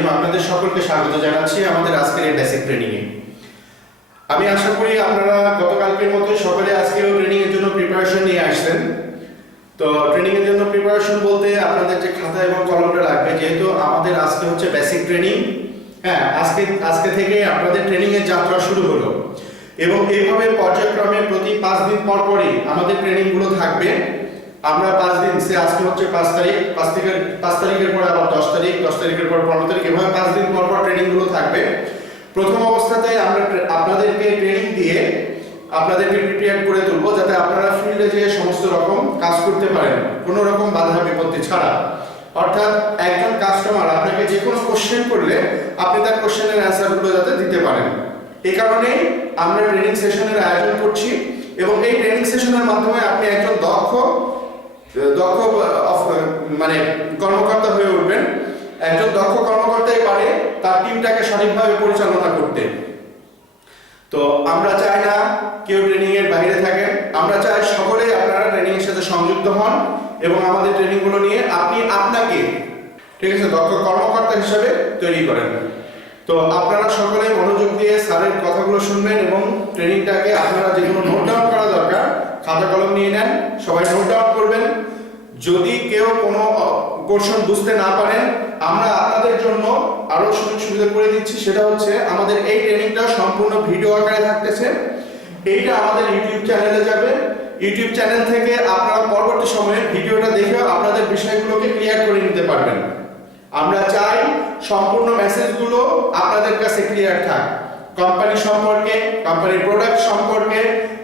নাজিম, আপনাদের সকলকে স্বাগত জানাচ্ছি আমাদের আজকের এই বেসিক ট্রেনিং এ। আমি আশা করি আপনারা গতকালকের মতো সকলে আজকেও ট্রেনিং এর জন্য প্রিপারেশন নিয়ে আসছেন। তো ট্রেনিং এর জন্য প্রিপারেশন বলতে আপনাদের যে খাতা এবং কলমটা লাগবে, যেহেতু আমাদের আজকে হচ্ছে বেসিক ট্রেনিং। হ্যাঁ, আজকে থেকে আপনাদের ট্রেনিং এর যাত্রা শুরু হলো এবং এইভাবে পর্যায়ক্রমে প্রতি 5 দিন পর পরই আমাদের ট্রেনিং গুলো থাকবে। আমরা 5 দিন, সে আজকে হচ্ছে 5 তারিখ, 5 তারিখের পর আবার 10 তারিখ, 10 তারিখের পর 15 তারিখ, এভাবে 5 দিন পর পর ট্রেনিং গুলো থাকবে। প্রথম অবস্থাতে আমরা আপনাদেরকে ট্রেনিং দিয়ে আপনাদেরকে প্রিপেয়ার করে তুলবো, যাতে আপনারা ফিল্ডে যেয়ে সমস্ত রকম কাজ করতে পারেন কোনো রকম বাধা বিপত্তি ছাড়া। অর্থাৎ একজন কাস্টমার আপনাকে যে কোনো কোশ্চেন করলে আপনি তার কোশ্চেনের অ্যান্সারগুলো যাতে দিতে পারেন। এই কারণেই আমরা ট্রেনিং সেশনের আয়োজন করছি এবং এই ট্রেনিং সেশনের মাধ্যমে আপনি একজন দক্ষ মানে কর্মকর্তা হয়ে উঠবেন। একজন দক্ষ কর্মকর্তাই পারে তার টিমটাকে সঠিকভাবে পরিচালনা করতে। তো আমরা চাই না কেউ ট্রেনিং এর বাইরে থাকেন, আমরা চাই সকলে আপনারা ট্রেনিং এর সাথে সংযুক্ত হন এবং আমাদের ট্রেনিং গুলো নিয়ে আপনি আপনাকে, ঠিক আছে, দক্ষ কর্মকর্তা হিসেবে তৈরি করেন। তো আপনারা সকলে মনোযোগ দিয়ে স্যারের কথাগুলো শুনবেন এবং ট্রেনিংটাকে আপনারা যেগুলো নোট ডাউন করা দরকার খাতা কলম নিয়ে নেন, সবাই নোট ডাউন করবেন। যদি কেউ কোনো কোশ্চেন বুঝতে না পারেন, আমরা আপনাদের জন্য আরো সুযোগ সুবিধা করে দিচ্ছি। সেটা হচ্ছে আমাদের এই ট্রেনিংটা সম্পূর্ণ ভিডিও আকারে থাকতেছে। এইটা আমাদের ইউটিউব চ্যানেলে যাবে। ইউটিউব চ্যানেল থেকে আপনারা পরবর্তী সময়ে ভিডিওটা দেখে আপনাদের বিষয়গুলোকে ক্লিয়ার করে নিতে পারবেন। আমরা চাই সম্পূর্ণ মেসেজগুলো আপনাদের কাছে ক্লিয়ার থাক। কোম্পানি সম্পর্কে, কোম্পানির প্রোডাক্ট সম্পর্কে,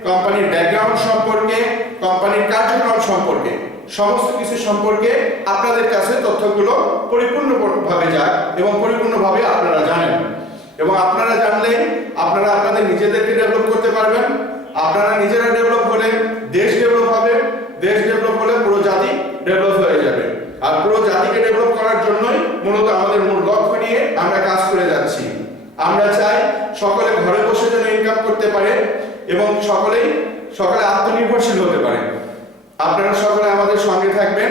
কোম্পানির ব্যাকগ্রাউন্ড সম্পর্কে, কোম্পানির কার্যক্রম সম্পর্কে, সমস্ত কিছু সম্পর্কে আপনাদের কাছে তথ্যগুলো পরিপূর্ণভাবে যায় এবং পরিপূর্ণভাবে আপনারা জানেন। এবং আপনারা জানলে আপনারা আপনাদের নিজেদেরকে ডেভেলপ করতে পারবেন। আপনারা নিজেরা ডেভেলপ হলে দেশ ডেভেলপ হবে, দেশ ডেভেলপ হলে পুরো জাতি ডেভেলপ হয়ে যাবে। আর পুরো জাতিকে ডেভেলপ করার জন্যই মূলত আমাদের মূল লক্ষ্য নিয়ে আমরা কাজ করে যাচ্ছি। আমরা চাই সকলে ঘরে বসে যেন ইনকাম করতে পারে এবং সকলে আত্মনির্ভরশীল হতে পারে। আপনারা সকলে আমাদের সঙ্গে থাকবেন।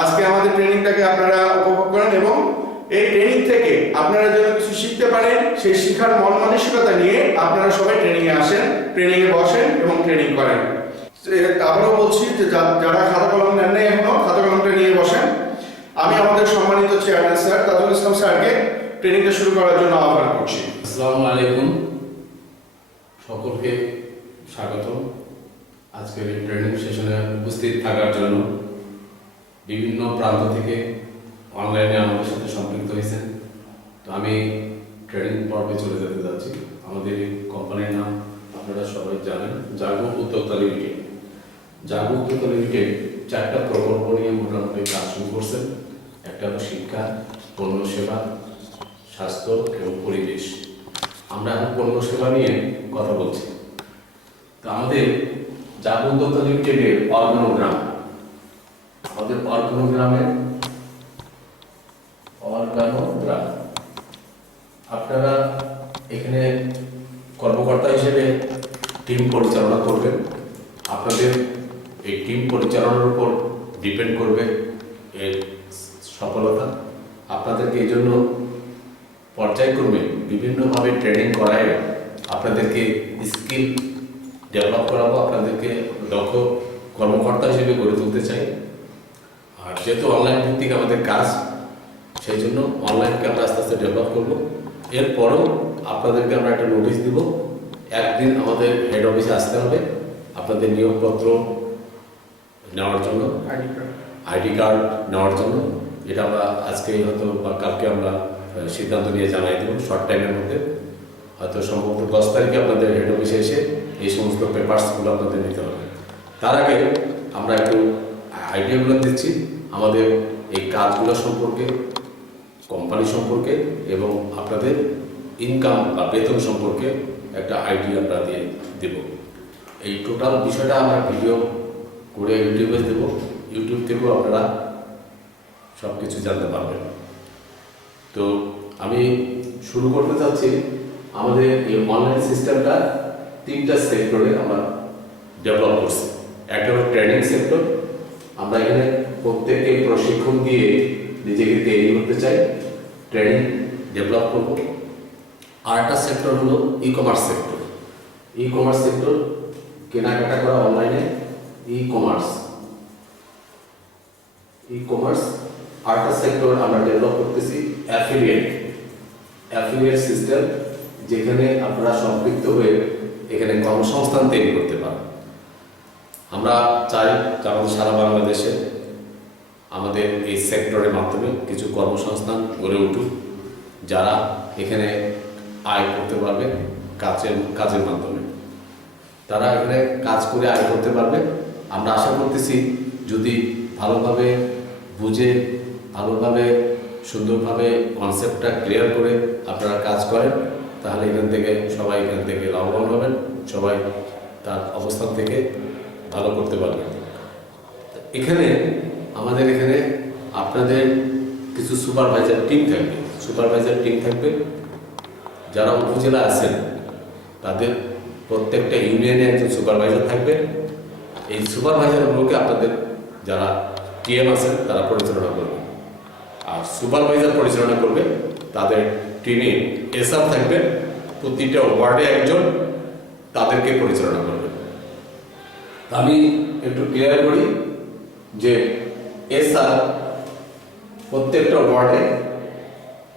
আজকে আমাদের ট্রেনিংটাকে আপনারা উপভোগ করেন এবং এই ট্রেনিং থেকে আপনারা যেন কিছু শিখতে পারেন, সেই শিখার মন মানসিকতা নিয়ে আপনারা সবাই ট্রেনিং এ আসেন, ট্রেনিং এ বসেন এবং ট্রেনিং করেন। আবারও বলছি যে যারা খাতা কলম নেন নাই এখনো, খাতা কলমটা নিয়ে বসেন। আমি আমাদের সম্মানিত চেয়ারম্যান স্যার তাজুল ইসলাম স্যারকে ট্রেনিংটা শুরু করার জন্য আহ্বান করছি। আসসালামু আলাইকুম, সকলকে স্বাগত। আজকের এই ট্রেনিং সেশনে উপস্থিত থাকার জন্য বিভিন্ন প্রান্ত থেকে অনলাইনে আমাদের সাথে সম্পৃক্ত হয়েছেন। তো আমি ট্রেনিং পর্বে চলে যেতে যাচ্ছি। আমাদের এই কোম্পানির নাম আপনারা সবাই জানেন, জাগো উদ্যোক্তা লিমিটেড। জাগো উদ্যোক্তা লিমিটেড 4টা প্রকল্প নিয়ে মোটামুটি কাজ শুরু করছেন। একটা হলো শিক্ষা, পণ্য সেবা, স্বাস্থ্য এবং পরিবেশ। আমরা এখন পণ্য সেবা নিয়ে কথা বলছি। তো আমাদের জাগো উদ্যোক্তা লিমিটেডের অর্গানোগ্রাম, আমাদের অর্গানোগ্রাম আপনারা এখানে কর্মকর্তা হিসেবে টিম পরিচালনা করবেন। আপনাদের এই টিম পরিচালনার উপর ডিপেন্ড করবে এর সফলতা। আপনাদেরকে এই জন্য পর্যায়ক্রমে বিভিন্নভাবে ট্রেনিং করায় আপনাদেরকে স্কিল ডেভেলপ করাবো, আপনাদেরকে দক্ষ কর্মকর্তা হিসেবে গড়ে তুলতে চাই। আর যেহেতু অনলাইন ভিত্তিক আমাদের কাজ, সেই জন্য অনলাইনকে আমরা আস্তে আস্তে ডেভেলপ করবো। এরপরেও আপনাদেরকে আমরা একটা নোটিশ দিব, একদিন আমাদের হেড অফিসে আসতে হবে আপনাদের নিয়োগপত্র নেওয়ার জন্য, আইডি কার্ড নেওয়ার জন্য। এটা আমরা আজকে হয়তো বা কালকে আমরা সিদ্ধান্ত নিয়ে জানাই দেবো শর্ট টাইমের মধ্যে। হয়তো সম্ভবত 10 তারিখে আপনাদের হেড অফিসে এসে এই সমস্ত পেপারসগুলো আপনাদের নিতে হবে। তার আগে আমরা একটু আইডিয়াগুলো দিচ্ছি আমাদের এই কাজগুলো সম্পর্কে, কোম্পানি সম্পর্কে এবং আপনাদের ইনকাম বা বেতন সম্পর্কে একটা আইডিয়া আমরা দিয়ে দেব। এই টোটাল বিষয়টা আমরা ভিডিও করে ইউটিউবে দেব। ইউটিউব থেকেও আপনারা সব কিছু জানতে পারবেন। তো আমি শুরু করতে চাচ্ছি। আমাদের এই অনলাইন সিস্টেমটা 3টা সেক্টরে আমরা ডেভেলপ করছি। একটা হলো ট্রেনিং সেক্টর। আমরা এখানে প্রত্যেককে প্রশিক্ষণ দিয়ে নিজেকে তৈরি করতে চাই। ট্রেনিং ডেভেলপ করব। আর একটা সেক্টর হলো e commerce sector. E commerce sector কেনাকাটা করা অনলাইনে, ই কমার্স আরেকটা সেক্টর আমরা ডেভেলপ করতেছি অ্যাফিলিয়েট সিস্টেম, যেখানে আপনারা সম্পৃক্ত হয়ে এখানে কর্মসংস্থান তৈরি করতে পারেন। আমরা চাই যে আমাদের সারা বাংলাদেশে আমাদের এই সেক্টরের মাধ্যমে কিছু কর্মসংস্থান গড়ে উঠুক, যারা এখানে আয় করতে পারবে কাজের মাধ্যমে, তারা এখানে কাজ করে আয় করতে পারবে। আমরা আশা করতেছি যদি ভালোভাবে বুঝে, ভালোভাবে সুন্দরভাবে কনসেপ্টটা ক্লিয়ার করে আপনারা কাজ করেন, তাহলে এখান থেকে সবাই এখান থেকে লাভবান হবেন, সবাই তার অবস্থান থেকে ভালো করতে পারবেন। এখানে আমাদের এখানে আপনাদের কিছু সুপারভাইজার টিম থাকবে, যারা উপজেলা আছেন তাদের প্রত্যেকটা ইউনিয়নে একজন সুপারভাইজার থাকবে। এই সুপারভাইজারগুলোকে আপনাদের যারা টিএম আছেন তারা পরিচালনা করবে, আর সুপারভাইজার পরিচালনা করবে। তাদের টিমে এসআর থাকবে, প্রতিটা ওয়ার্ডে একজন তাদেরকে পরিচালনা করবে। আমি একটু ক্লিয়ার করি যে এসআর প্রত্যেকটা ওয়ার্ডে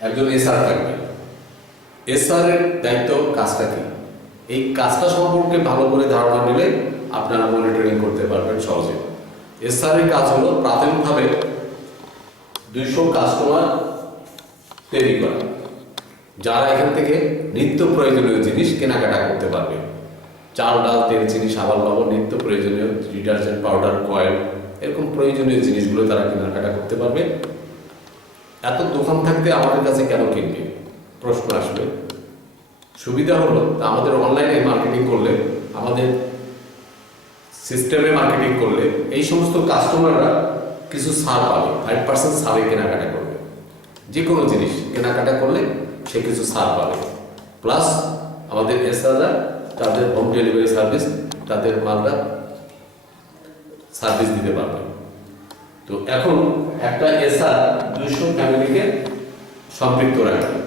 একজন এসআর থাকবে। এসআর এর দায়িত্ব কাজটা কি, এই কাজটা সম্পর্কে ভালো করে ধারণা নিলে আপনারা মনিটরিং করতে পারবেন সহজে। এসআর এর কাজ হলো প্রাথমিকভাবে 200 কাস্টমার তৈরি করা, যারা এখান থেকে নিত্য প্রয়োজনীয় জিনিস কেনাকাটা করতে পারবে। চাল, ডাল, তেল, চিনি, সাবান, লবণ, নিত্য প্রয়োজনীয় ডিটারজেন্ট, পাউডার, কয়েল, এরকম প্রয়োজনীয় জিনিসগুলো তারা কেনাকাটা করতে পারবে। এত দোকান থাকতে আমাদের কাছে কেন কিনবে প্রশ্ন আসবে। সুবিধা হলো আমাদের অনলাইনে মার্কেটিং করলে, আমাদের সিস্টেমে মার্কেটিং করলে এই সমস্ত কাস্টমাররা কিছু ছাড় পাবে, 5% ছাড়ে কেনাকাটা করবে। যে কোনো জিনিস কেনাকাটা করলে সে কিছু ছাড় পাবে। প্লাস আমাদের এসআররা তাদের হোম ডেলিভারি সার্ভিস, তাদের মালরা সার্ভিস দিতে পারবে। তো এখন একটা এসআর 200 ফ্যামিলিকে সম্পৃক্ত রাখবে।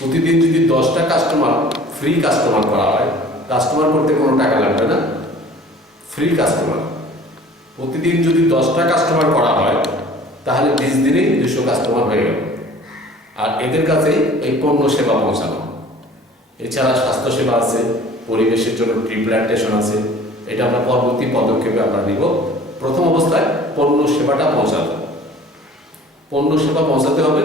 প্রতিদিন যদি 10টা কাস্টমার ফ্রি কাস্টমার করা হয়, কাস্টমার করতে কোনো টাকা লাগবে না, ফ্রি কাস্টমার। প্রতিদিন যদি 10টা কাস্টমার করা হয়, তাহলে 20 দিনেই 200 কাস্টমার হয়ে গেল। আর এদের কাছেই এই পণ্য সেবা পৌঁছানো। এছাড়া স্বাস্থ্যসেবা আছে, পরিবেশের জন্য ট্রি প্ল্যান্টেশন আছে। এটা আমরা পরবর্তী পদক্ষেপে আমরা নিব। প্রথম অবস্থায় পণ্য সেবাটা পৌঁছাতে হবে।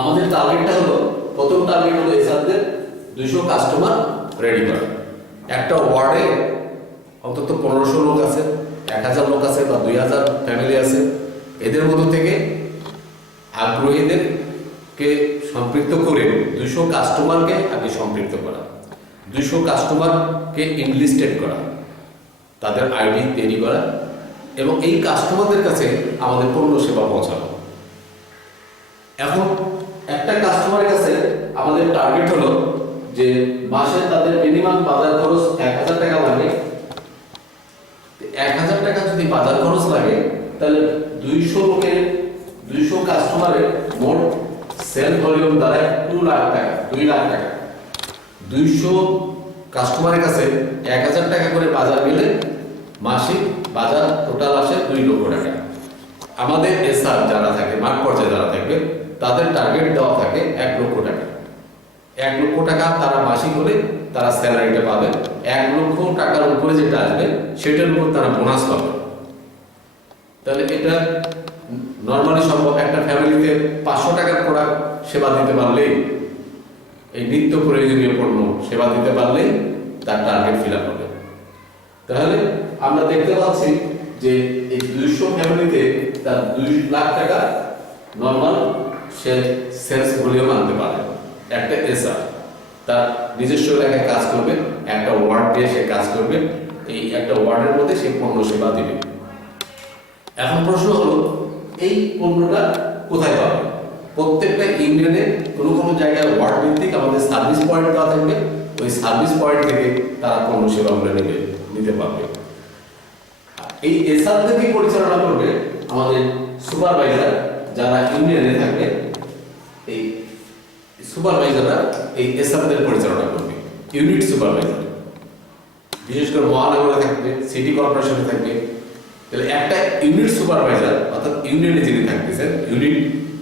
আমাদের টার্গেটটা হলো, প্রথম টার্গেট হলো এসআরদের 200 কাস্টমার রেডি করা। একটা ওয়ার্ডে অন্তত 1500 লোক আছে, 1000 লোক আছে বা 2000 ফ্যামিলি আছে। এদের মধ্যে থেকে আগ্রহীদেরকে সম্পৃক্ত করে 200 কাস্টমারকে আগে সম্পৃক্ত করা, 200 কাস্টমারকে ইনলিস্টেড করা, তাদের আইডি তৈরি করা এবং এই কাস্টমারদের কাছে আমাদের পণ্য সেবা পৌঁছানো। এখন একটা কাস্টমারের কাছে আমাদের টার্গেট হলো যে মাসে তাদের মিনিমাম বাজার খরচ 1000 টাকা লাগে। 1000 টাকা যদি বাজার খরচ লাগে, তাহলে 200 কাস্টমারের মোট সেল ভলিউম দাঁড়ায় 2 লাখ টাকা। 200 কাস্টমারের কাছে 1000 টাকা করে বাজার গেলে মাসিক বাজার টোটাল আসে 2 লক্ষ টাকা। আমাদের এসআর যারা থাকে, মাঠ পর্যায়ে যারা থাকবে, তাদের টার্গেট দেওয়া থাকে 1 লক্ষ টাকা। 1 লক্ষ টাকা তারা মাসিক হলে তারা স্যালারিটা পাবে। 1 লক্ষ টাকার উপরে যেটা আসবে সেটার উপর তারা বোনাস পাবে। তাহলে এটা নর্মালি সম্ভব। একটা ফ্যামিলিতে 500 টাকার প্রোডাক্ট সেবা দিতে পারলেই, এই নিত্য প্রয়োজনীয় পণ্য সেবা দিতে পারলেই তার টার্গেট ফিল আপ হবে। তাহলে আমরা দেখতে পাচ্ছি যে এই 200 ফ্যামিলিতে তার 2 লাখ টাকা নর্মাল সে সেলস ভলিউম আনতে পারে। একটা এসআর তার নিজস্ব এলাকায় কাজ করবে, একটা ওয়ার্ড দিয়ে সে কাজ করবে, এই একটা ওয়ার্ডের মধ্যে সে পণ্য সেবা দিবে। এখন প্রশ্ন হলো, এই পণ্যটা কোথায় পাবে? প্রত্যেকটা ইউনিয়নে কোনো জায়গায় ওয়ার্ড ভিত্তিক আমাদের সার্ভিস পয়েন্ট দেওয়া থাকবে। ওই সার্ভিস পয়েন্ট থেকে তারা পণ্য সেবাগুলো নিতে পারবে। এই এসআরদেরকে পরিচালনা করবে আমাদের সুপারভাইজার, যারা ইউনিয়নে থাকবে এই সুপারভাইজাররা এই এসআরদের পরিচালনা করবে, ইউনিট সুপারভাইজার। বিশেষ করে মহানগরে থাকবে, সিটি কর্পোরেশনে থাকবে। তাহলে একটা ইউনিট সুপারভাইজার অর্থাৎ ইউনিয়নে যিনি থাকতেছেন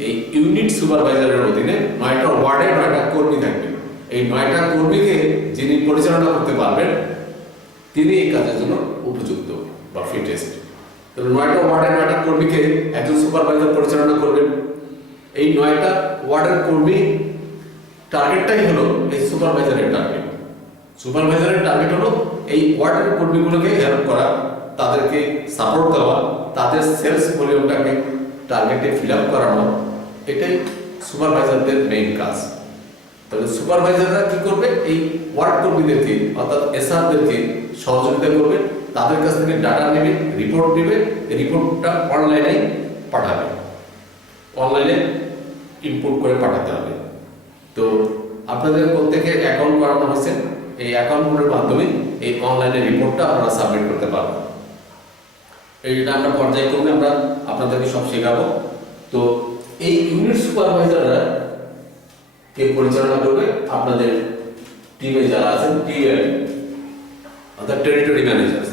এই ইউনিট সুপারভাইজারের অধীনে 9টা ওয়ার্ডে 9টা কর্মী থাকবে। এই 9টা কর্মীকে যিনি পরিচালনা করতে পারবেন তিনি এই কাজের জন্য উপযুক্ত বা ফিটেস্ট। তাহলে 9টা ওয়ার্ডে 9টা কর্মীকে একজন সুপারভাইজার পরিচালনা করবেন। এই 9টা ওয়ার্ডের কর্মী টার্গেটটাই হলো এই সুপারভাইজারের টার্গেট। সুপারভাইজারের টার্গেট হলো এই ওয়ার্ডের কর্মীগুলোকে হেল্প করা, তাদেরকে সাপোর্ট দেওয়া, তাদের সেলস ভলিউমটাকে টার্গেটে ফিল আপ করানো, এটাই সুপারভাইজারদের মেইন কাজ। তাহলে সুপারভাইজাররা কি করবে? এই ওয়ার্ড কর্মীদেরকে অর্থাৎ এসআরদেরকে সহযোগিতা করবে, তাদের কাছ থেকে ডাটা নেবে, রিপোর্ট নেবে, রিপোর্টটা অনলাইনে পাঠাবে, অনলাইনে ইনপুট করে পাঠাতে হবে। তো আপনাদের প্রত্যেকে অ্যাকাউন্ট করানো হয়েছে, এই অ্যাকাউন্টের মাধ্যমে এই অনলাইনে রিপোর্টটা আপনারা সাবমিট করতে পারবেন। এইটা আমরা পর্যায়ক্রমে আমরা আপনাদেরকে সব শেখাবো। তো এই ইউনিট সুপারভাইজাররা কে পরিচালনা করবে? আপনাদের টিমে যারা আছেন টিএম অর্থাৎ টেরিটরি ম্যানেজার,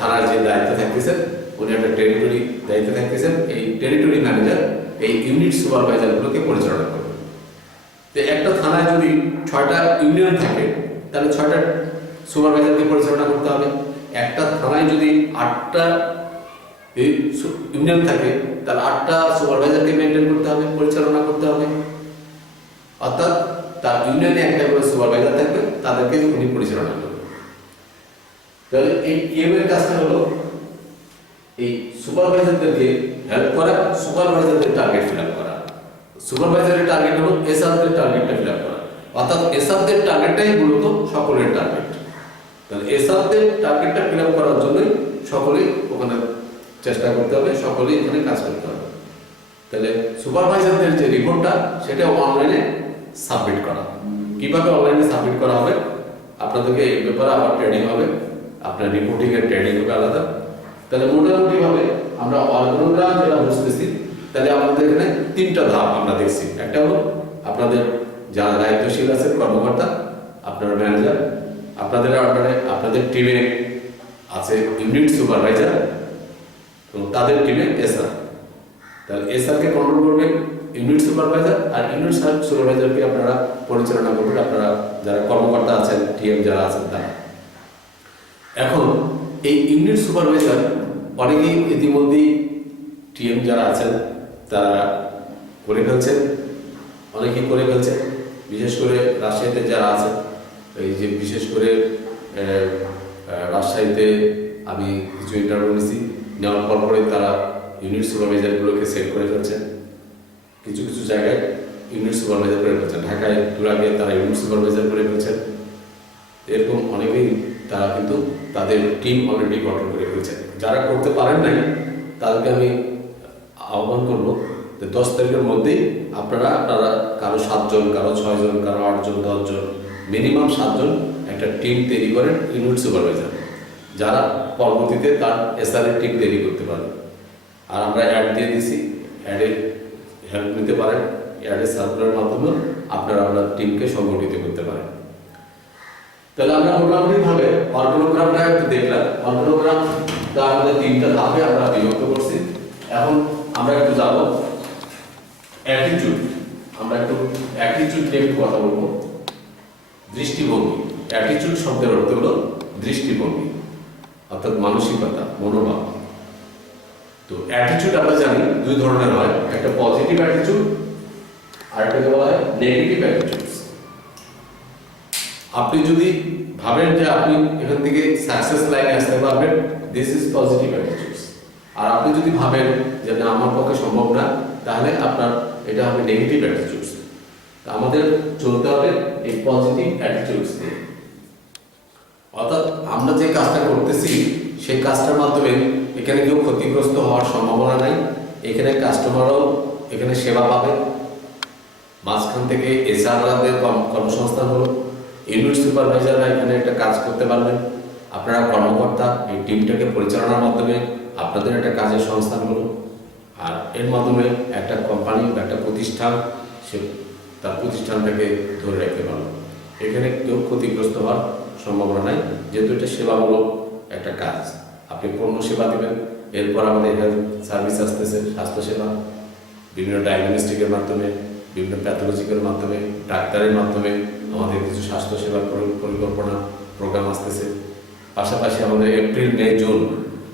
থানার যে দায়িত্ব থাকতেছেন উনি একটা টেরিটরি দায়িত্ব থাকতেছেন। এই টেরিটরি ম্যানেজার এই ইউনিট সুপারভাইজারগুলোকে পরিচালনা করবে। তো একটা থানায় যদি 6টা ইউনিয়ন থাকে তাহলে 6টা সুপারভাইজারকে পরিচালনা করতে হবে। একটা থানায় যদি 8টা ইউনিয়ন থাকে তাহলে 8টা সুপারভাইজারকে মেনটেন করতে হবে, পরিচালনা করতে হবে। অর্থাৎ তার ইউনিয়নে একটা করে সুপারভাইজার থাকবে, তাদেরকে উনি পরিচালনা করবেন। তাহলে এই টিএম এর কাজটা হলো এই সুপারভাইজারদেরকে হেল্প করা, সুপারভাইজারদের টার্গেট ফিল আপ করা। সুপারভাইজারের টার্গেট হলো এসআরদের টার্গেটটা ফিল আপ করা, অর্থাৎ এসআরদের টার্গেটটাই মূলত সকলের টার্গেট। তাহলে এসআরদের টার্গেটটা ফিল আপ করার জন্যই সকলেই ওখানে চেষ্টা করতে হবে, সকলেই এখানে কাজ করতে হবে। তাহলে সুপারভাইজারদের যে রিপোর্টটা সেটা অনলাইনে সাবমিট করা। কিভাবে অনলাইনে সাবমিট করা হবে আপনাদেরকে এই ব্যাপারে আবার ট্রেনিং হবে, আপনার রিপোর্টিং এর ট্রেনিং হবে আলাদা। তাহলে মোটামুটি ভাবে আমরা অর্গানোগ্রাম যেটা বুঝতেছি, তাহলে আমাদের এখানে 3টা ধাপ আমরা দেখছি। একটা হলো আপনাদের যারা দায়িত্বশীল আছেন কর্মকর্তা, আপনার ম্যানেজার, আপনাদের আন্ডারে আপনাদের টিমে আছে ইউনিট সুপারভাইজার এবং তাদের টিমে এসআর। তাহলে এসআরকে কন্ট্রোল করবেন ইউনিট সুপারভাইজার, আর ইউনিট সুপারভাইজারকে আপনারা পরিচালনা করবেন আপনারা যারা কর্মকর্তা আছেন, টিএম যারা আছেন তারা। এখন এই ইউনিট সুপারভাইজার অনেকেই ইতিমধ্যেই টিএম যারা আছেন তারা করে ফেলছেন, অনেকেই করে ফেলছেন। বিশেষ করে রাজশাহীতে যারা আছেন, এই যে বিশেষ করে রাজশাহীতে আমি কিছু ইন্টারভিউ নিয়েছি, নেওয়ার পরে তারা ইউনিট সুপারভাইজারগুলোকে সেট করে ফেলছেন। কিছু কিছু জায়গায় ইউনিট সুপারভাইজার করে ফেলছেন, ঢাকায় দুরাগে তারা ইউনিট সুপারভাইজার করে ফেলছেন। এরকম অনেকেই তারা কিন্তু তাদের টিম অলরেডি গঠন করে ফেলছেন। যারা করতে পারেন নাই তাদেরকে আমি আহ্বান করবো যে 10 তারিখের মধ্যেই আপনারা কারো 7 জন, কারো 6 জন, কারো 8 জন, 10 জন, মিনিমাম 7 জন একটা টিম তৈরি করেন ইউনিট সুপারভাইজার, যারা পরবর্তীতে তার এসআরের টিম তৈরি করতে পারে। আর আমরা অ্যাড দিয়ে দিছি, অ্যাডে হেল্প নিতে পারেন, অ্যাডের সার্কুলারের মাধ্যমে আপনারা আপনার টিমকে সংগঠিত করতে পারেন। তাহলে আমরা মোটামুটিভাবে অর্গানোগ্রামটা একটু দেখলাম। অর্গানোগ্রামটা আমাদের 3টা ধাপে আমরা বিভক্ত করছি। এখন আমরা একটু যাব অ্যাটিটিউড। আমরা একটু অ্যাটিটিউড নিয়ে একটু কথা বলবো। দৃষ্টিভঙ্গি। অ্যাটিটিউড শব্দের অর্থ হলো দৃষ্টিভঙ্গি, অর্থাৎ মানসিকতা, মনোভাব। তো অ্যাটিটিউড আমরা জানি 2 ধরনের হয়, একটা পজিটিভ অ্যাটিটিউড আর একটা বলা হয় নেগেটিভ অ্যাটিটিউড। আপনি যদি ভাবেন যে আপনি এখান থেকে সাকসেস লাইনে আসতে পারবেন, দিস ইজ পজিটিভ অ্যাটিটিউডস। আর আপনি যদি ভাবেন যে না আমার পক্ষে সম্ভব না, তাহলে আপনার এটা হবে নেগেটিভ অ্যাটিটিউডস। তো আমাদের চলতে হবে এই পজিটিভ অ্যাটিটিউডস নিয়ে। অর্থাৎ আমরা যে কাজটা করতেছি সেই কাজটার মাধ্যমে এখানে কেউ ক্ষতিগ্রস্ত হওয়ার সম্ভাবনা নাই, এখানে কাস্টমারও এখানে সেবা পাবে, মাঝখান থেকে এসআরদের কর্মসংস্থান হলো, ইউনিট সুপারভাইজাররা এখানে একটা কাজ করতে পারবেন, আপনারা কর্মকর্তা এই টিমটাকে পরিচালনার মাধ্যমে আপনাদের একটা কাজের সংস্থান হলো। আর এর মাধ্যমে একটা কোম্পানি বা একটা প্রতিষ্ঠান সে তার প্রতিষ্ঠানটাকে ধরে রাখতে পারবে। এখানে কেউ ক্ষতিগ্রস্ত হওয়ার সম্ভাবনা নাই, যেহেতু এটা সেবামূলক একটা কাজ। আপনি পণ্য সেবা দেবেন, এরপর আমাদের হেলথ সার্ভিস আসতেছে, স্বাস্থ্যসেবা, বিভিন্ন ডায়াগনস্টিকের মাধ্যমে, বিভিন্ন প্যাথোলজিক্যাল মাধ্যমে, ডাক্তারের মাধ্যমে আমাদের কিছু স্বাস্থ্যসেবা পরিকল্পনা প্রোগ্রাম আসতেছে। পাশাপাশি আমাদের এপ্রিল, মে, জুন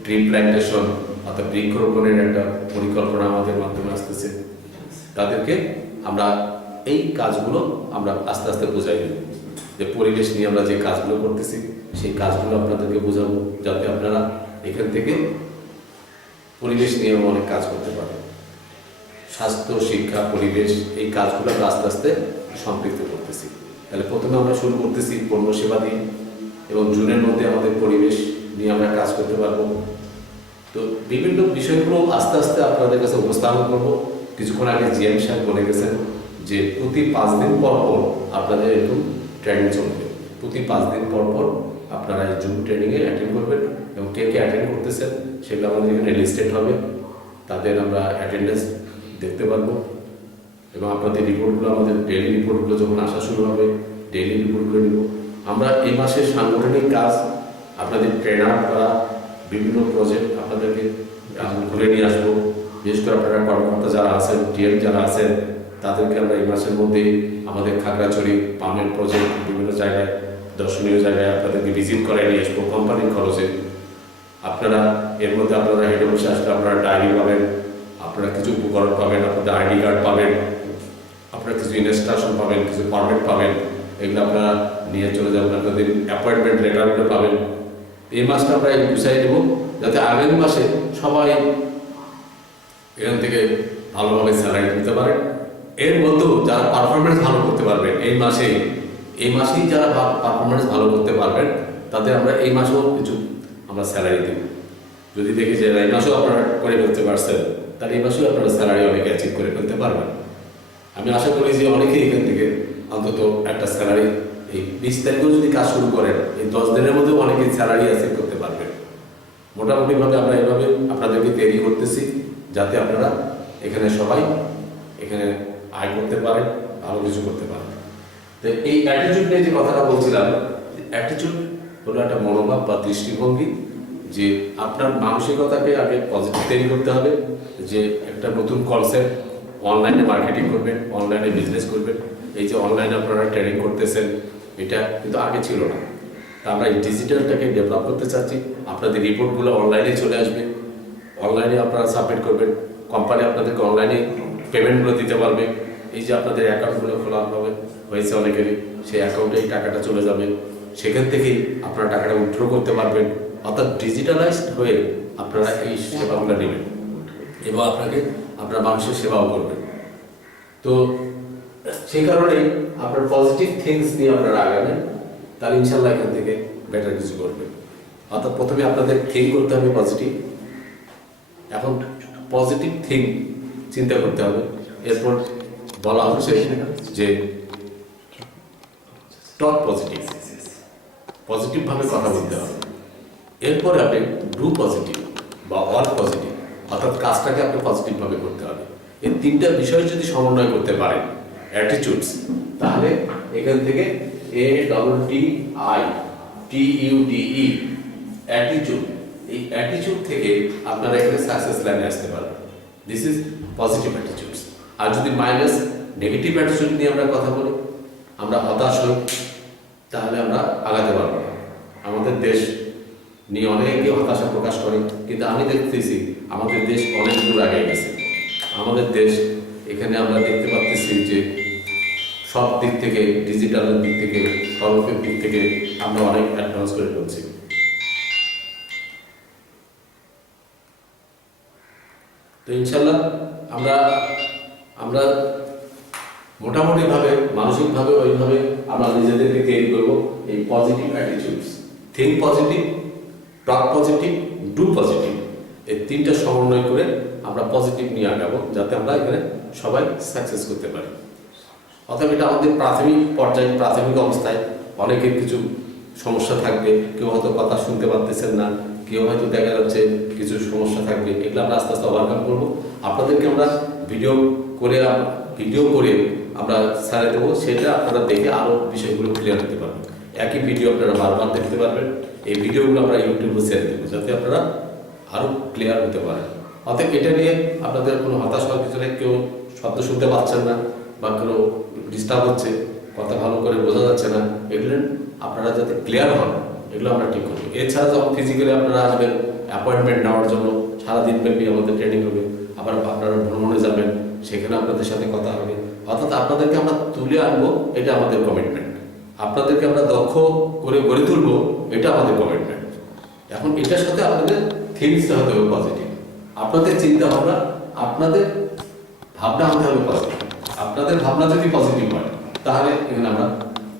ট্রি প্ল্যান্টেশন অর্থাৎ বৃক্ষরোপণের একটা পরিকল্পনা আমাদের মাধ্যমে আসতেছে। তাদেরকে আমরা এই কাজগুলো আমরা আস্তে আস্তে বোঝাই দেব, যে পরিবেশ নিয়ে আমরা যে কাজগুলো করতেছি সেই কাজগুলো আপনাদেরকে বোঝাবো, যাতে আপনারা এখান থেকে পরিবেশ নিয়ে অনেক কাজ করতে পারেন। স্বাস্থ্য, শিক্ষা, পরিবেশ এই কাজগুলো আমরা আস্তে আস্তে সম্পৃক্ত করতেছি। তাহলে প্রথমে আমরা শুরু করতেছি পণ্য সেবা দিয়ে, এবং জুনের মধ্যে আমাদের পরিবেশ নিয়ে আমরা কাজ করতে পারবো। তো বিভিন্ন বিষয়গুলো আস্তে আস্তে আপনাদের কাছে উপস্থাপন করবো। কিছুক্ষণ আগে জিএম সাহেব বলে গেছেন যে প্রতি 5 দিন পর পর আপনাদের এরকম ট্রেনিং চলবে। প্রতি 5 দিন পর পর আপনারা এই জুম ট্রেনিংয়ে অ্যাটেন্ড করবেন, এবং কে কে অ্যাটেন্ড করতেছেন সেগুলো আমাদের এখানে লিস্টেড হবে। তাদের আমরা অ্যাটেন্ডেন্স দেখতে পারবো, এবং আপনাদের রিপোর্টগুলো, আমাদের ডেইলি রিপোর্টগুলো যখন আসা শুরু হবে, ডেইলি রিপোর্টগুলো নিব। আমরা এই মাসের সাংগঠনিক কাজ, আপনাদের ট্রেনার করা, বিভিন্ন প্রজেক্ট আপনাদেরকে ঘুরে নিয়ে আসবো। বিশেষ করে আপনারা কর্মকর্তা যারা আছেন, টিএম যারা আছেন, তাদেরকে আমরা এই মাসের মধ্যেই আমাদের খাগড়াছড়ি পামের প্রজেক্ট, বিভিন্ন জায়গায় দর্শনীয় জায়গায় আপনাদেরকে ভিজিট করাই নিয়ে আসবো কোম্পানির খরচে। আপনারা এর মধ্যে আপনারা হেড অফিসে আসলে আপনারা ডায়েরি পাবেন, আপনারা কিছু উপকরণ পাবেন, আপনাদের আইডি কার্ড পাবেন, আপনারা কিছু ইনস্ট্রাকশন পাবেন, কিছু পারমিট পাবেন। এগুলো আপনারা নিয়ে চলে যাবেন, আপনাদের অ্যাপয়েন্টমেন্ট লেটারগুলো পাবেন। এই মাসটা আমরা গুছাই দেবো, যাতে আগামী মাসে সবাই এখান থেকে ভালোভাবে স্যালারি নিতে পারেন। এর মধ্যেও যারা পারফরমেন্স ভালো করতে পারবেন এই মাসেই যারা পারফরমেন্স ভালো করতে পারবেন, তাদের আমরা এই মাসেও কিছু আমরা স্যালারি দেব। যদি দেখি যে এই মাসেও আপনারা করে ফেলতে পারছেন, তাহলে এই মাসেও আপনারা স্যালারি অনেক অ্যাচিভ করে ফেলতে পারবেন। আমি আশা করি যে অনেকেই এখান থেকে অন্তত একটা স্যালারি এই 20 তারিখেও যদি কাজ শুরু করেন, এই 10 দিনের মধ্যেও অনেকেই স্যালারি অ্যাচিভ করতে পারবেন। মোটামুটিভাবে আমরা এইভাবে আপনাদেরকে তৈরি করতেছি, যাতে আপনারা এখানে সবাই এখানে আয় করতে পারেন, ভালো কিছু করতে পারেন। তো এই অ্যাটিটিউড নিয়ে যে কথাটা বলছিলাম, অ্যাটিটিউড হলো একটা মনোভাব বা দৃষ্টিভঙ্গি, যে আপনার মানসিকতাকে আগে পজিটিভ তৈরি করতে হবে, যে একটা নতুন কনসেপ্ট, অনলাইনে মার্কেটিং করবেন, অনলাইনে বিজনেস করবেন। এই যে অনলাইনে আপনারা ট্রেনিং করতেছেন, এটা কিন্তু আগে ছিল না। তা আমরা এই ডিজিটালটাকে ডেভেলপ করতে চাচ্ছি। আপনাদের রিপোর্টগুলো অনলাইনে চলে আসবে, অনলাইনে আপনারা সাবমিট করবেন, কোম্পানি আপনাদেরকে অনলাইনে পেমেন্টগুলো দিতে পারবে। এই যে আপনাদের অ্যাকাউন্টগুলো খোলা হবে হয়েছে অনেকেরই, সেই অ্যাকাউন্টে এই টাকাটা চলে যাবে, সেখান থেকেই আপনারা টাকাটা উইথড্র করতে পারবেন। অর্থাৎ ডিজিটালাইজড হয়ে আপনারা এই সেবাগুলো নেবেন, এবং আপনারা মানুষের সেবাও করবেন। তো সেই কারণে আপনার পজিটিভ থিংস নিয়ে আপনারা আগাবেন, তাহলে ইনশাল্লাহ এখান থেকে বেটার কিছু করবেন। অর্থাৎ প্রথমে আপনাদের থিঙ্ক করতে হবে পজিটিভ। এখন পজিটিভ থিঙ্ক চিন্তা করতে হবে। এরপর বলা হচ্ছে যে টক পজিটিভ, পজিটিভভাবে কথা বলতে হবে। এরপরে আপনি ডু পজিটিভ বা ওয়ার্ক পজিটিভ, অর্থাৎ কাজটাকে আপনি পজিটিভভাবে করতে হবে। এই 3টা বিষয় যদি সমন্বয় করতে পারেন, অ্যাটিটিউডস, তাহলে এখান থেকে ATTITUDE অ্যাটিটিউড, এই অ্যাটিটিউড থেকে আপনারা এখানে সাকসেস লাইনে আসতে পারবেন। This is positive attitudes. আর যদি মাইনাস নেগেটিভ অ্যাটিটিউড নিয়ে আমরা কথা বলি, আমরা হতাশ হই, তাহলে আমরা আগাতে পারবো না। আমাদের দেশ নিয়ে অনেকে হতাশা প্রকাশ করে, কিন্তু আমি দেখতেছি আমাদের দেশ অনেক দূর আগে গেছে। আমাদের দেশ এখানে আমরা দেখতে পাচ্ছি যে সব দিক থেকে, ডিজিটালের দিক থেকে, সর্বকের দিক থেকে আমরা অনেক অ্যাডভান্স করে ফেলছি। তো ইনশাল্লাহ আমরা মোটামুটিভাবে মানসিকভাবে ওইভাবে আমরা নিজেদেরকে তৈরি করবো। এই positive attitudes, think positive, talk positive, do positive, এই 3টা সমন্বয় করে আমরা পজিটিভ নিয়ে আগাবো, যাতে আমরা এখানে সবাই সাকসেস করতে পারি। অর্থাৎ এটা আমাদের প্রাথমিক পর্যায়ে, প্রাথমিক অবস্থায় অনেকের কিছু সমস্যা থাকবে। কেউ হয়তো কথা শুনতে পারতেছেন না, কেউ হয়তো দেখা যাচ্ছে কিছু সমস্যা থাকবে, এগুলো আমরা আস্তে আস্তে ওভারকাম করবো। আপনাদেরকে আমরা ভিডিও করে আমরা ছাড়ে দেবো, সেটা আপনারা দেখে আরও বিষয়গুলো ক্লিয়ার হতে পারবেন। একই ভিডিও আপনারা বারবার দেখতে পারবেন। এই ভিডিওগুলো আমরা ইউটিউবে ছেড়ে দেবো যাতে আপনারা আরও ক্লিয়ার হতে পারেন। অতএব এটা নিয়ে আপনাদের কোনো হতাশ হওয়ার কিছু নেই। কেউ শব্দ শুনতে পাচ্ছেন না বা কেউ ডিস্টার্ব হচ্ছে, কথা ভালো করে বোঝা যাচ্ছে না, এগুলো আপনারা যাতে ক্লিয়ার হন, এগুলো আমরা ঠিক করবো। এছাড়া যখন ফিজিক্যালি আপনারা আসবেন অ্যাপয়েন্টমেন্ট নেওয়ার জন্য, সারাদিন ব্যাপী আমাদের ট্রেনিং হবে, আবার আপনারা ভ্রমণে যাবেন, সেখানে আপনাদের সাথে কথা হবে। অর্থাৎ আপনাদেরকে আমরা তুলে আনবো, এটা আমাদের কমিটমেন্ট। আপনাদেরকে আমরা দক্ষ করে গড়ে তুলবো, এটা আমাদের কমিটমেন্ট। এখন এটার সাথে আপনাদের থিংসটা হতে হবে পজিটিভ। আপনাদের চিন্তা ভাবনা, আপনাদের ভাবনা হতে হবে পজিটিভ। আপনাদের ভাবনা যদি পজিটিভ হয়, তাহলে এখানে আমরা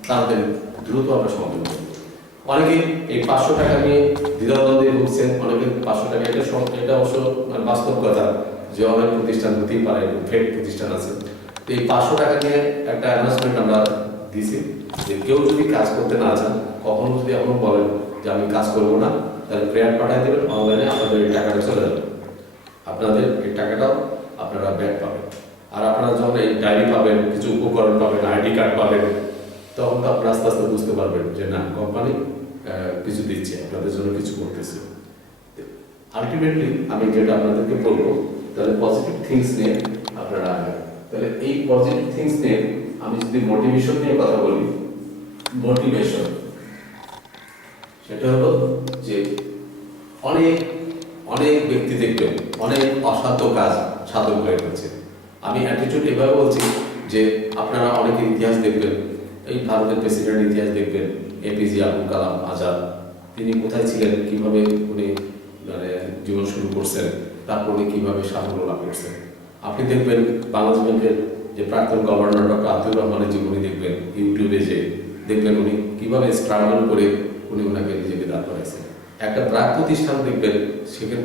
তাড়াতাড়ি দ্রুত আমরা সমাধান করব। অনেকে এই 500 টাকা নিয়ে দ্বিধাদ্বন্দ্বে ভুগছেন, অনেকে 500 টাকা, এটা অবশ্য বাস্তব কথা যে অনেক প্রতিষ্ঠান হতেই পারে, ফেক প্রতিষ্ঠান আছে। তো এই 500 টাকা নিয়ে একটা অ্যানাউন্সমেন্ট আমরা দিয়েছি যে কেউ যদি কাজ করতে না চান, কখনো যদি এখনো বলেন যে আমি কাজ করবো না, তাহলে প্রেয়ার পাঠিয়ে দেবেন অনলাইনে, আপনাদের এই টাকাটা চলে যাবে। আপনাদের এই টাকাটাও আপনারা ব্যাক পাবেন। আর আপনারা যখন এই ডায়েরি পাবেন, কিছু উপকরণ পাবেন, আইডি কার্ড পাবেন, তখন তো আপনারা আস্তে আস্তে বুঝতে পারবেন যে না, কোম্পানি কিছু দিচ্ছে, আপনাদের জন্য কিছু করতেছে। আলটিমেটলি আমি যেটা আপনাদেরকে বলবো, তাহলে পজিটিভ থিংস নিয়ে আপনারা আসবেন। তাহলে এই পজিটিভ থিংস নিয়ে আমি যদি মোটিভেশন নিয়ে কথা বলি, মোটিভেশন সেটা হলো যে অনেক অনেক ব্যক্তি দেখবেন অনেক অসাধ্য কাজ সাধন হয়ে গেছে। আমি অ্যাটিটিউড এভাবে বলছি যে আপনারা অনেকের ইতিহাস দেখবেন, এই ভারতের প্রেসিডেন্টের ইতিহাস দেখবেন, এপিজে আব্দুল কালাম আজাদ, তিনি কোথায় ছিলেন, কিভাবে উনি মানে জীবন শুরু করছেন, তারপরে কিভাবে সাফল্য লাভ করছেন। আপনি দেখবেন বাংলাদেশ ব্যাংকের যে প্রাক্তন গভর্নর ডক্টর আব্দুর রহমানের জীবনী দেখবেন, ইউটিউবে যে দেখবেন উনি কিভাবে স্ট্রাগল করে উনি ওনাকে নিজেকে দাঁড় করাইছেন। একটা প্রাক প্রতিষ্ঠান দেখবেন সেখানে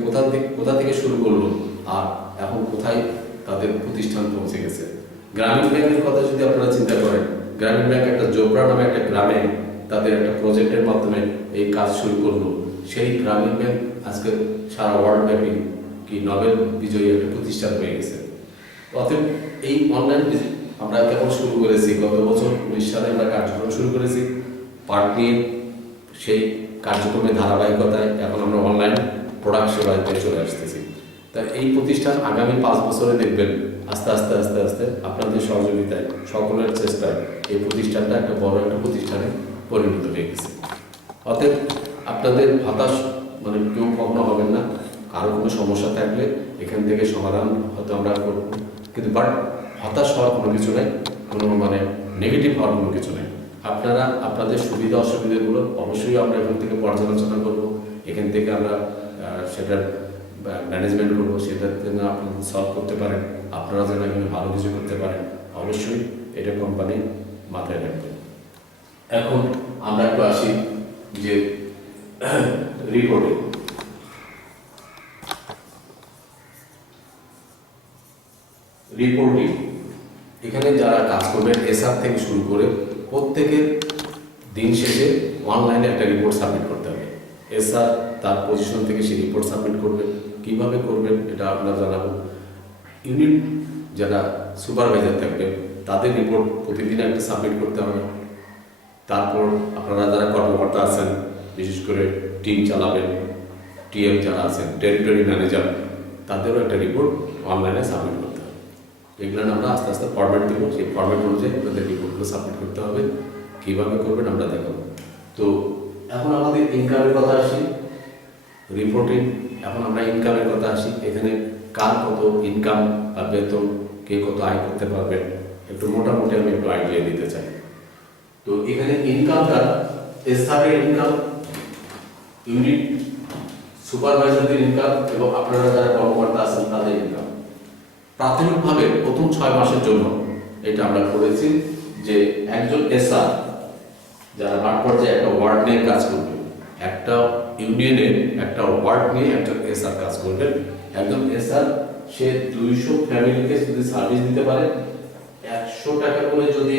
কোথা থেকে শুরু করলো আর এখন কোথায় তাদের প্রতিষ্ঠান পৌঁছে গেছে। গ্রামীণ ব্যাংকের কথা যদি আপনারা চিন্তা করেন, গ্রামীণ ব্যাংক একটা জোবরা নামে একটা গ্রামে তাদের একটা প্রজেক্টের মাধ্যমে এই কাজ শুরু করলো। সেই গ্রামীণ ব্যাংক আজকে সারা ওয়ার্ল্ড ব্যাপী কি নোবেল বিজয়ী একটা প্রতিষ্ঠান হয়ে গেছে। অতএব এই অনলাইন আমরা কেবল শুরু করেছি, গত বছর 19 সালে আমরা কার্যক্রম শুরু করেছি পার্ট নিয়ে। সেই কার্যক্রমের ধারাবাহিকতায় এখন আমরা অনলাইন প্রোডাক্ট সেবায় চলে আসতেছি। তাই এই প্রতিষ্ঠান আগামী 5 বছরে দেখবেন আস্তে আস্তে আস্তে আস্তে আপনাদের সহযোগিতায়, সকলের চেষ্টায় এই প্রতিষ্ঠানটা একটা বড় একটা প্রতিষ্ঠানে পরিণত হয়ে গেছে। অতএব আপনাদের হতাশ মানে কেউ কখনো হবেন না। কারো কোনো সমস্যা থাকলে এখান থেকে সমাধান হয়তো আমরা করব, কিন্তু বাট হতাশ হওয়ার কোনো কিছু নেই, কোনো মানে নেগেটিভ হওয়ার কোনো কিছু নেই। আপনারা আপনাদের সুবিধা অসুবিধাগুলো অবশ্যই আমরা এখান থেকে পর্যালোচনা করব, এখান থেকে আমরা সেটার ম্যানেজমেন্ট করবো, সেটার জন্য আপনি সলভ করতে পারেন, আপনারা যেন এখানে ভালো কিছু করতে পারেন, অবশ্যই এটা কোম্পানি মাথায় রাখবে। এখন আমরা একটু আসি যে রিপোর্টে। রিপোর্টিং এখানে যারা কাজ করবেন এসআর থেকে শুরু করে প্রত্যেকের দিন শেষে অনলাইনে একটা রিপোর্ট সাবমিট করতে হবে। এসআর তার পজিশন থেকে সেই রিপোর্ট সাবমিট করবেন, কিভাবে করবেন এটা আমরা জানাবো। ইউনিট যারা সুপারভাইজার থাকবেন তাদের রিপোর্ট প্রতিদিন একটা সাবমিট করতে হবে। তারপর আপনারা যারা কর্মকর্তা আছেন, বিশেষ করে টিম চালাবেন, টিএম যারা আছেন, টেরিটরি ম্যানেজার, তাদেরও একটা রিপোর্ট অনলাইনে সাবমিট করতে হবে। এগুলো আমরা আস্তে আস্তে ফরম্যাট দেবো, সেই ফরম্যাট অনুযায়ী আপনাদের রিপোর্টগুলো সাবমিট করতে হবে। কীভাবে করবেন আমরা দেখাবো। তো এখন আমাদের ইনকামের কথা আসি, রিপোর্টিং। এখন আমরা ইনকামের কথা আসি, এখানে কার কত ইনকাম বা বেতন, কে কত আয় করতে পারবেন, একটু মোটামুটি আমি একটু আইডিয়া দিতে চাই। তো এখানে ইনকামটা এসআরের ইনকাম, ইউনিট সুপারভাইজারদের ইনকাম এবং আপনারা যারা কর্মকর্তা আছেন তাদের ইনকাম। প্রাথমিকভাবে প্রথম 6 মাসের জন্য এটা আমরা করেছি যে একজন এসআর যারা মাঠ পর্যায়ে একটা ওয়ার্ড নিয়ে কাজ করবে, একটা ইউনিয়নের একটা ওয়ার্ড নিয়ে একজন এসআর কাজ করবেন। একজন এসআর সে 200 ফ্যামিলিকে যদি সার্ভিস দিতে পারে, 100 টাকা করে যদি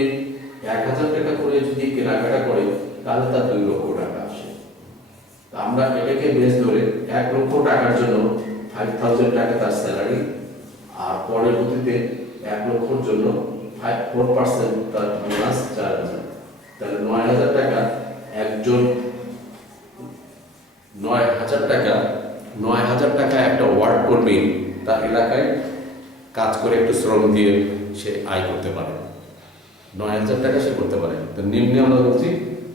1000 টাকা করে যদি কেনাকাটা করে, তাহলে তার 2 লক্ষ টাকা আসে। আমরা এটাকে বেস ধরে 1,00,000 টাকার জন্য 5,000 টাকা তার স্যালারি, আর পরবর্তীতে 1,00,000 জন্য 4% তার বোনাস 4,000। তাহলে 9,000 টাকা একজন 9,000 টাকা একটা ওয়ার্ড কর্মী তার এলাকায় কাজ করে একটু শ্রম দিয়ে সে আয় করতে পারে, 9,000 টাকা সে করতে পারে। তো নিম্নে আমরা বলছি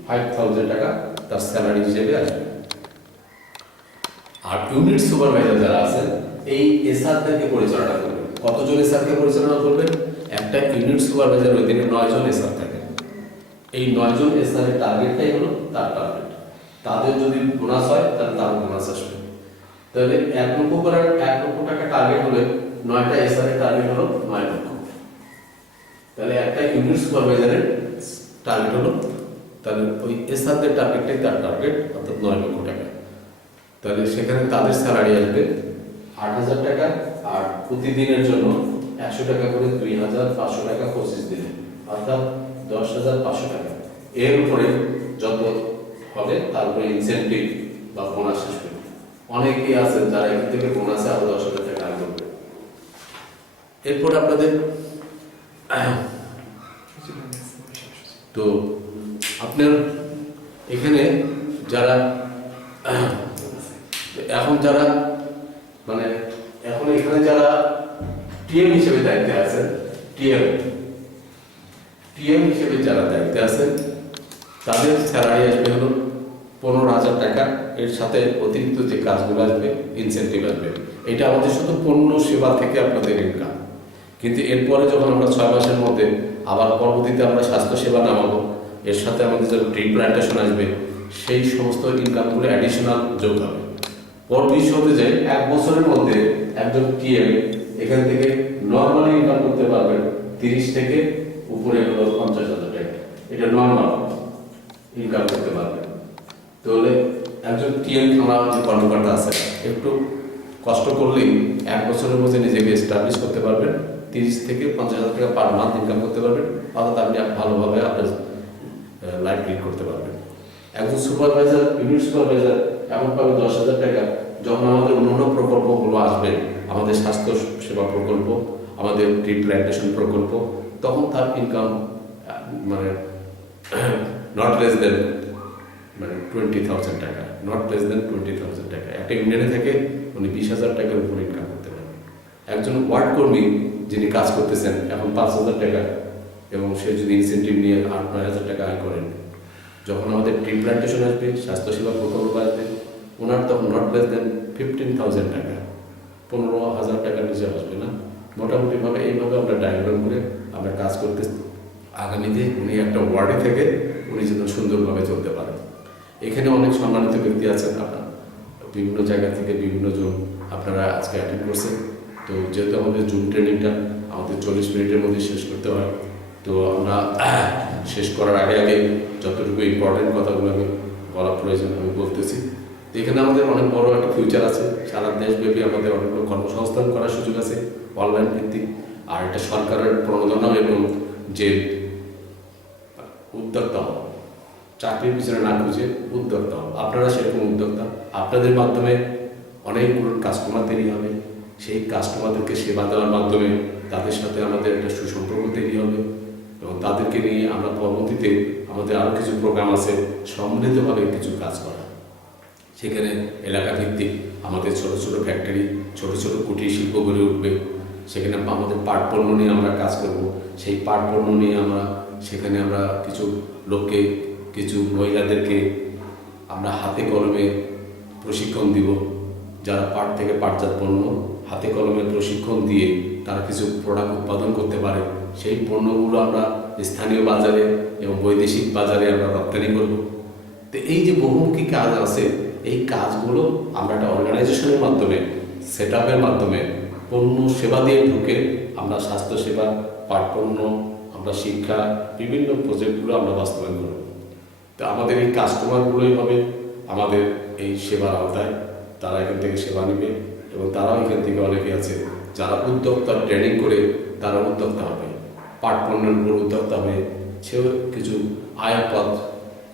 5,000 টাকা তার স্যালারি হিসেবে আসবে। আর ইউনিট সুপারভাইজার যারা আছেন এই এসআরদেরকে পরিচালনা করবে। কতজন এসআরকে পরিচালনা করবেন? একটা ইউনিট সুপারভাইজার অধীনে 9 জন এসআর থাকে। এই 9 জন এসআর এর টার্গেটটাই হলো তার টার্গেট। তাদের যদি বোনাস হয় তাহলে তার বোনাস আসবে। তাহলে 1,00,000 করার 1,00,000 টাকা টার্গেট হলে 9টা এসআর এর টার্গেট হলো 9 লক্ষ। তাহলে একটা ইউনিট সুপারভাইজারের টার্গেট হলো, তাহলে ওই এসআরদের টার্গেটটাই তার টার্গেট, অর্থাৎ 9 লক্ষ টাকা। তাহলে সেখানে তাদের স্যালারি আসবে 8,000 টাকা, আর প্রতিদিনের জন্য 100 টাকা করে 2,500 টাকা 25 দিনে, অর্থাৎ 10,500 টাকা। এর উপরে যত হবে তারপরে ইনসেন্টিভ বা বোনাস আসবে। অনেকেই আছেন যারা এখান থেকে বোনাসে আরো 10,000 টাকা আয় করবে। এরপর আপনাদের তো আপনার এখানে যারা এখন এখানে যারা টিএম হিসেবে দায়িত্বে আছেন, টিএম হিসেবে যারা দায়িত্বে আছেন তাদের স্যালারি আসবে হলো 15,000 টাকা। এর সাথে অতিরিক্ত যে কাজগুলো আসবে ইনসেন্টিভ আসবে। এটা আমাদের শুধু পণ্য সেবা থেকে আপনাদের ইনকাম। কিন্তু এরপরে যখন আমরা 6 মাসের মধ্যে আবার পরবর্তীতে আমরা স্বাস্থ্য সেবা নামাবো, এর সাথে আমাদের যখন ট্রি প্ল্যান্টেশন আসবে, সেই সমস্ত ইনকামগুলো অ্যাডিশনাল যোগ হবে। পর বিষয় হতে যায় 1 বছরের মধ্যে একজন টিএম এখান থেকে নর্মালি ইনকাম করতে পারবেন 30 থেকে উপরে হলো 50,000 টাকা। এটা নর্মাল ইনকাম করতে পারবেন। তাহলে একজন টিএম থানা যে কর্মকর্তা আছে একটু কষ্ট করলেই 1 বছরের মধ্যে নিজেকে এস্টাবলিশ করতে পারবেন, 30 থেকে 50,000 টাকা পার মান্থ ইনকাম করতে পারবেন, অর্থাৎ আপনি ভালোভাবে আপনার লাইফ লিড করতে পারবেন। একজন সুপারভাইজার, ইউনিট সুপারভাইজার এমন পাবে 10,000 টাকা। যখন আমাদের অন্যান্য প্রকল্পগুলো আসবে, আমাদের স্বাস্থ্য সেবা প্রকল্প, আমাদের ট্রি প্ল্যান্টেশন প্রকল্প, তখন তার ইনকাম নট লেস দেন 20,000 টাকা, নট লেস দেন 20,000 টাকা। একটা ইউনিয়নে থেকে উনি 20,000 টাকার উপর ইনকাম করতে পারবেন। একজন ওয়ার্ড কর্মী যিনি কাজ করতেছেন এখন 5,000 টাকা, এবং সে যদি ইনসেন্টিভ নিয়ে 8-9,000 টাকা আয় করেন, যখন আমাদের ট্রি প্ল্যান্টেশন আসবে, স্বাস্থ্যসেবা প্রকল্প আসবে, ওনার তখন নট লেস দেন 15,000 টাকা, 15,000 টাকার নিচে আসবে না। মোটামুটিভাবে এইভাবে আমরা ডায়াগ্রাম করে আমরা কাজ করতে আগামীতে উনি একটা ওয়ার্ডে থেকে উনি যেন সুন্দরভাবে চলতে পারেন। এখানে অনেক সম্মানিত ব্যক্তি আছেন, আপনার বিভিন্ন জায়গা থেকে বিভিন্ন জন আপনারা আজকে অ্যাটেন্ড করছেন। তো যেহেতু আমাদের জুম ট্রেনিংটা আমাদের 40 মিনিটের মধ্যে শেষ করতে হয়, তো আমরা শেষ করার আগে যতটুকু ইম্পর্টেন্ট কথাগুলো আমি বলা প্রয়োজন আমি বলতেছি। তো এখানে আমাদের অনেক বড় একটা ফিউচার আছে। সারা দেশব্যাপী আমাদের অনেকগুলো কর্মসংস্থান করার সুযোগ আছে অনলাইন ভিত্তিক। আর এটা সরকারের প্রণোদনা এবং যে উদ্যোক্তা, চাকরির পিছনে না খুঁজে উদ্যোক্তা, আপনারা সেরকম উদ্যোক্তা। আপনাদের মাধ্যমে অনেকগুলো কাস্টমার তৈরি হবে। সেই কাস্টমারদেরকে সেবা দেওয়ার মাধ্যমে তাদের সাথে আমাদের একটা সুসম্পর্ক তৈরি হবে, এবং তাদেরকে নিয়ে আমরা পরবর্তীতে আমাদের আরও কিছু প্রোগ্রাম আছে সমৃদ্ধভাবে কিছু কাজ করা। সেখানে এলাকা ভিত্তিক আমাদের ছোট ছোট ফ্যাক্টরি, ছোট ছোট কুটির শিল্প গড়ে উঠবে। সেখানে আমাদের পাট পণ্য নিয়ে আমরা কাজ করব। সেই পাট পণ্য নিয়ে সেখানে আমরা কিছু লোককে, কিছু মহিলাদেরকে আমরা হাতে কলমে প্রশিক্ষণ দিব। যারা পাট থেকে পাটজাত পণ্য হাতে কলমে প্রশিক্ষণ দিয়ে তারা কিছু প্রোডাক্ট উৎপাদন করতে পারে, সেই পণ্যগুলো আমরা স্থানীয় বাজারে এবং বৈদেশিক বাজারে আমরা রপ্তানি করব। তো এই যে বহুমুখী কাজ আছে, এই কাজগুলো আমরা একটা অর্গানাইজেশনের মাধ্যমে, সেট আপের মাধ্যমে, পণ্য সেবা দিয়ে ঢুকে আমরা স্বাস্থ্যসেবা, পাট পণ্য, আমরা শিক্ষা, বিভিন্ন প্রজেক্টগুলো আমরা বাস্তবায়ন করব। তো আমাদের এই কাস্টমারগুলোই হবে আমাদের এই সেবার আওতায়, তারা এখান থেকে সেবা নেবে, এবং তারাও এখান থেকে অনেকে আছে যারা উদ্যোক্তা ট্রেনিং করে তারা উদ্যোক্তা হবে, পাট পণ্যের উপর উদ্যোক্তা হবে, সেও কিছু আয়ের পথ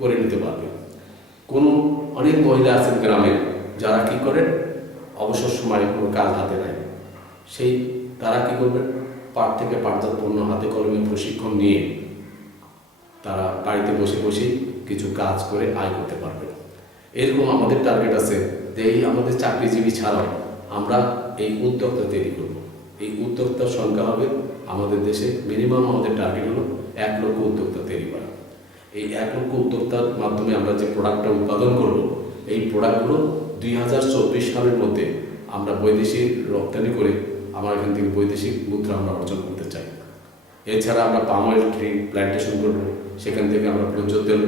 করে নিতে পারবে। অনেক মহিলা আছেন গ্রামে যারা কি করেন, অবসর সময় কোনো কাজ হাতে নেয়, সেই তারা কী করবেন, পাট থেকে পাটজাত পণ্য হাতে কলমে প্রশিক্ষণ নিয়ে তারা বাড়িতে বসে বসে কিছু কাজ করে আয় করতে পারবে। এরকম আমাদের টার্গেট আছে যে এই আমাদের চাকরিজীবী ছাড়াও আমরা এই উদ্যোক্তা তৈরি করব। এই উদ্যোক্তার সংখ্যা হবে আমাদের দেশে মিনিমাম, আমাদের টার্গেট হলো 1 লক্ষ উদ্যোক্তা তৈরি করা। এই 1 লক্ষ উদ্যোক্তার মাধ্যমে আমরা যে প্রোডাক্টটা উৎপাদন করব, এই প্রোডাক্টগুলো 2024 সালের মধ্যে আমরা বৈদেশিক রপ্তানি করে আমার এখান থেকে বৈদেশিক মুদ্রা আমরা অর্জন করতে চাই। এছাড়া আমরা পাম অয়েল ট্রি প্ল্যান্টেশন করব, সেখান থেকে আমরা ভোজ্য তেল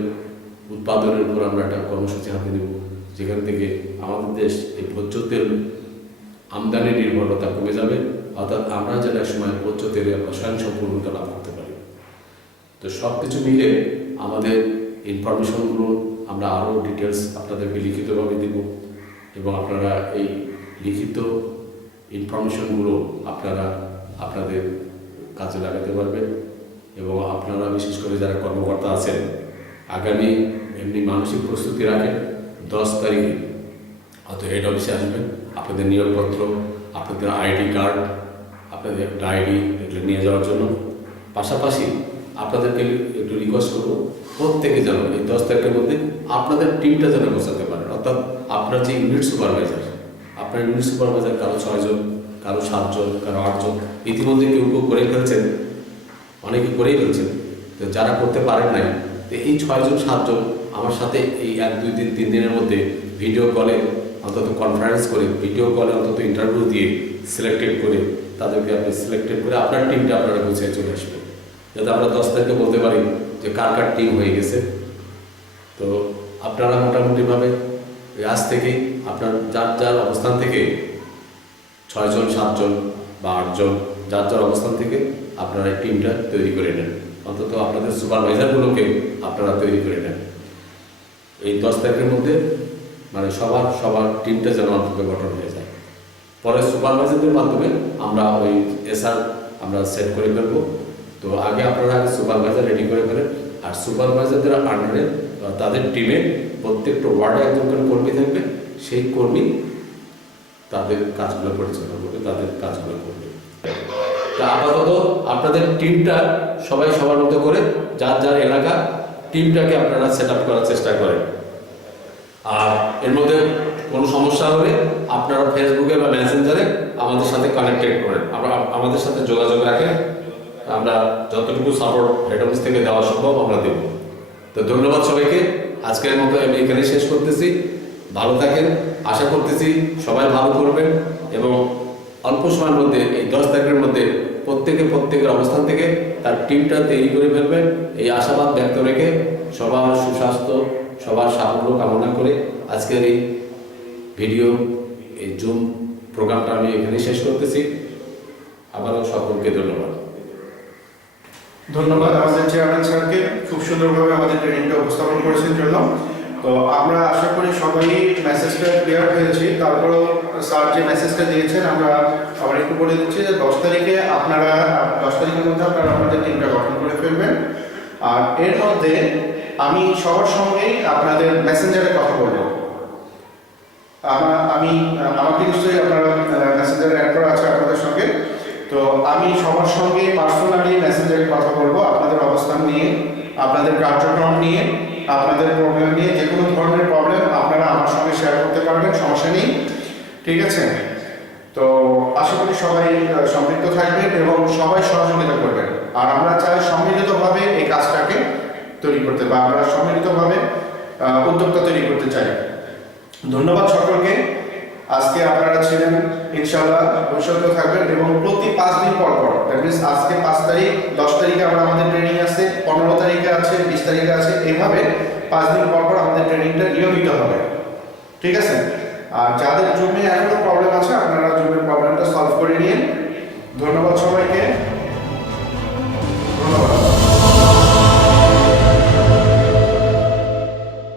উৎপাদনের উপর আমরা একটা কর্মসূচি হাতে নেব, যেখান থেকে আমাদের দেশ এই ভোজ্য তেল আমদানি নির্ভরতা কমে যাবে, অর্থাৎ আমরা যেন এক সময় ভোজ্য তেলে আমরা স্বয়ংসম্পূর্ণতা লাভ করতে পারি। তো সব কিছু মিলে আমাদের ইনফরমেশনগুলো আমরা আরও ডিটেলস আপনাদেরকে লিখিতভাবে দেব, এবং আপনারা এই লিখিত ইনফরমেশনগুলো আপনারা আপনাদের কাজে লাগাতে পারবেন। এবং আপনারা বিশেষ করে যারা কর্মকর্তা আছেন, আগামী এমনি মানসিক প্রস্তুতি রাখেন। 10 তারিখে হয়তো হেড অফিসে আসবেন, আপনাদের নিয়োগপত্র, আপনাদের আইডি কার্ড, আপনাদের ডায়েরি এগুলো নিয়ে যাওয়ার জন্য। পাশাপাশি আপনাদেরকে একটু রিকোয়েস্ট করবো, প্রত্যেকে যেন এই 10 তারিখের মধ্যে আপনাদের টিমটা যেন গোছাতে পারেন। অর্থাৎ আপনার যে ইউনিট সুপারভাইজার, আপনার ইউনিট সুপারভাইজার কারো 6 জন, কারো 7 জন, কারো 8 জন, ইতিমধ্যে কেউ কেউ করেই ফেলছেন, অনেকে করেই ফেলছেন। তো যারা করতে পারেন নাই, তো এই 6 জন 7 জন আমার সাথে এই 1 2 দিন 3 দিনের মধ্যে ভিডিও কলে অন্তত কনফারেন্স করে, ভিডিও কলে অন্তত ইন্টারভিউ দিয়ে সিলেক্টেড করে তাদেরকে আপনি সিলেক্টেড করে আপনার টিমটা আপনারা গুছিয়ে চলে আসবেন, যাতে আমরা 10 তারিখে বলতে পারি যে কার কার টিম হয়ে গেছে। তো আপনারা মোটামুটিভাবে আজ থেকেই আপনার যার যার অবস্থান থেকে 6 জন 7 জন বা 8 জন যার যার অবস্থান থেকে আপনারা এই টিমটা তৈরি করে নেন, অন্তত আপনাদের সুপারভাইজারগুলোকে আপনারা তৈরি করে নেন। এই 10 তারিখের মধ্যে মানে সবার টিমটা যেন অন্তত গঠন হয়ে যায়। পরে সুপারভাইজারদের মাধ্যমে আমরা ওই এসআর আমরা সেট করে ফেলবো। তো আগে আপনারা সুপারভাইজার রেডি করে ফেলেন, আর সুপারভাইজারদের আন্ডারে তাদের টিমে প্রত্যেকটা ওয়ার্ডে একজন করে কর্মী থাকবে, সেই কর্মী তাদের কাজগুলো পরিচালনা করবে, তাদের কাজগুলো করবে। তা আপাতত আপনাদের টিমটা সবাই সবার মতো করে যার যার এলাকা টিমটাকে আপনারা সেট আপ করার চেষ্টা করেন। আর এর মধ্যে কোনো সমস্যা হলে আপনারা ফেসবুকে বা মেসেঞ্জারে আমাদের সাথে কানেক্টেড করেন, আমাদের সাথে যোগাযোগ রাখেন। আমরা যতটুকু সাপোর্ট হেড অফিস থেকে দেওয়া সম্ভব আমরা দেব। তো ধন্যবাদ সবাইকে। আজকের মতো আমি এখানে শেষ করতেছি। ভালো থাকেন, আশা করতেছি সবাই ভালো করবেন, এবং অল্প সময়ের মধ্যে এই 10 তারিখের মধ্যে প্রত্যেকের অবস্থান থেকে তার টিমটা তৈরি করে ফেলবেন, এই আশাবাদ ব্যক্ত রেখে সবার সুস্বাস্থ্য, সবার সাফল্য কামনা করে আজকের এই ভিডিও, এই জুম প্রোগ্রামটা আমি এখানে শেষ করতেছি। আবারও সকলকে ধন্যবাদ। ধন্যবাদ আমাদের চেয়ারম্যান স্যারকে, খুব সুন্দরভাবে আমাদের ট্রেনিংটা উপস্থাপন করেছেন জন্য। তো আমরা আশা করি সবাই মেসেজটা ক্লিয়ার হয়েছি। তারপরেও স্যার যে মেসেজটা দিয়েছেন আমরা আবার একটু বলে দিচ্ছি যে 10 তারিখে আপনারা 10 তারিখের মধ্যে আপনারা আপনাদের টিমটা গঠন করে ফেলবেন। আর এর মধ্যে আমি সবার সঙ্গেই আপনাদের মেসেঞ্জারে কথা বলবো। আমাকে নিশ্চয়ই আপনারা মেসেঞ্জারে অ্যাড করা আছে আপনাদের সঙ্গে। তো আমি সবার সঙ্গে পার্সোনালি মেসেঞ্জারে কথা বলবো, আপনাদের অবস্থান নিয়ে, আপনাদের কার্যক্রম নিয়ে, আপনাদের প্রবলেম নিয়ে। যে কোনো ধরনের প্রবলেম আপনারা আমার সঙ্গে শেয়ার করতে পারবেন, সমস্যা নেই, ঠিক আছে? তো আশা করি সবাই সম্পৃক্ত থাকবেন এবং সবাই সহযোগিতা করবেন। আর আমরা চাই সম্মিলিতভাবে এই কাজটাকে তৈরি করতে, বা আমরা সম্মিলিতভাবে উদ্যোক্তা তৈরি করতে চাই। ধন্যবাদ সকলকে। আজকে আপনারা ছিলেন, ইনশাআল্লাহ ভবিষ্যতেও থাকবেন, এবং প্রতি 5 দিন পর দ্যাট মিনস আজকে 5 তারিখ, 10 তারিখে আমরা আমাদের ট্রেনিং আছে, 15 তারিখে আছে, 20 তারিখে আছে, এইভাবে 5 দিন পর আমাদের ট্রেনিংটা নিয়মিত হবে, ঠিক আছে? আর যাদের জুমে এখনো প্রবলেম আছে আপনারা জুমের প্রবলেমটা সলভ করে নিন। ধন্যবাদ সবাইকে, ধন্যবাদ।